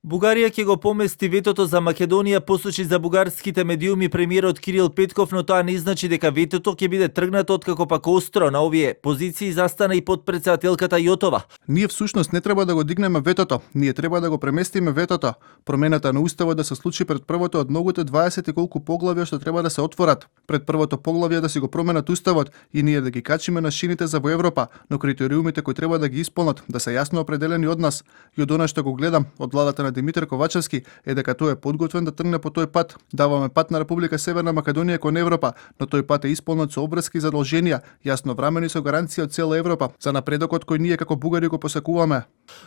Бугарија ќе го помести ветото за Македонија, посочи за бугарските медиуми премиерот Кирил Петков, но тоа не значи дека ветото ќе биде тргнато откако пак остро на овие позиции застана и подпредседателката Јотова. Ние всушност не треба да го дигнеме ветото, ние треба да го преместиме ветото. Промената на уставот да се случи пред првото од многуте 20 и колку поглавја што треба да се отворат. Пред првото поглавје да си го променат уставот и ние да ги качиме на шините за во Европа, но критериумите кои треба да ги исполнат да се јасно определени од нас. И од она што го гледам од владата на Димитар Ковачевски е дека тој е подготвен да тргне по тој пат. Даваме пат на Република Северна Македонија кон Европа, но тој пат е исполнет со обврски и задолженија, јасно врамени со гаранција од цела Европа за напредокот кој ние како бугари го посакуваме.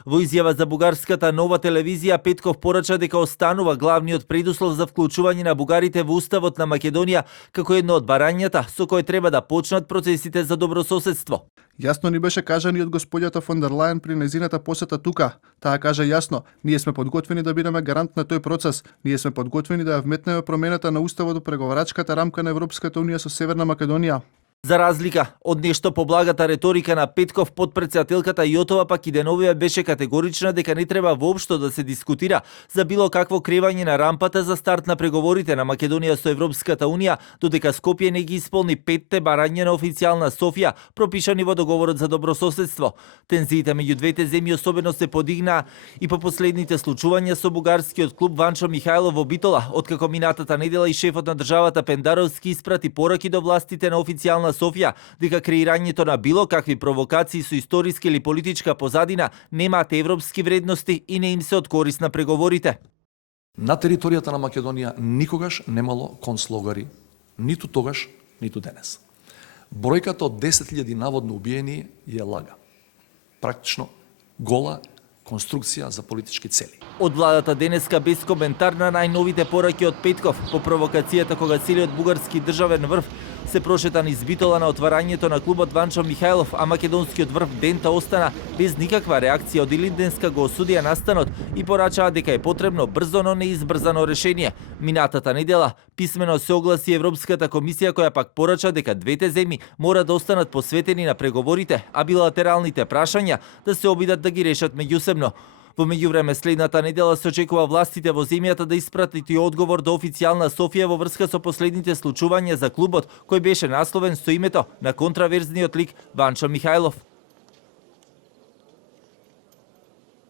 Во изјава за бугарската нова телевизија Петков порача дека останува главниот предуслов за вклучување на бугарите во уставот на Македонија како едно од барањата со кој треба да почнат процесите за добрососедство. Јасно ни беше кажано и од господјата фон дер Лајен при нејзината посета тука. Таа кажа јасно, ние сме подготвени да бидеме гарант на тој процес. Ние сме подготвени да ја вметнеме промената на уставот во преговарачката рамка на Европската унија со Северна Македонија. За разлика од нешто поблагата реторика на Петков, подпредседателката Јотова пак и деновиве беше категорична дека не треба воопшто да се дискутира за било какво кревање на рампата за старт на преговорите на Македонија со Европската унија, додека Скопје не ги исполни 5 барања на официјална Софија, пропишани во договорот за добрососедство. Тензиите меѓу двете земји особено се подигнаа и по последните случувања со бугарскиот клуб Ванчо Михајлов во Битола, откако минатата недела и шефот на државата Пендаровски испрати пораки до властите на официјална Софија дека креирањето на било какви провокации со историска или политичка позадина немаат европски вредности и не им се од корист на преговорите. На територијата на Македонија никогаш немало концлогари, ниту тогаш, ниту денес. Бројката од 10.000 наводно убиени е лага. Практично гола конструкција за политички цели. Од владата денеска без коментар на најновите пораки од Петков по провокацијата кога целиот бугарски државен врв се прошета низ Битола на отварањето на клубот Ванчо Михајлов, а македонскиот врв Дента остана без никаква реакција. Од Илинденска го осудија настанот и порачаа дека е потребно брзо, но неизбрзано решение. Минатата недела писмено се огласи Европската комисија, која пак порача дека двете земји мора да останат посветени на преговорите, а билатералните прашања да се обидат да ги решат меѓусебно. Во меѓувреме следната недела се очекува властите во земјата да испратат и одговор до официјална Софија во врска со последните случувања за клубот кој беше насловен со името на контраверзниот лик Ванчо Михајлов.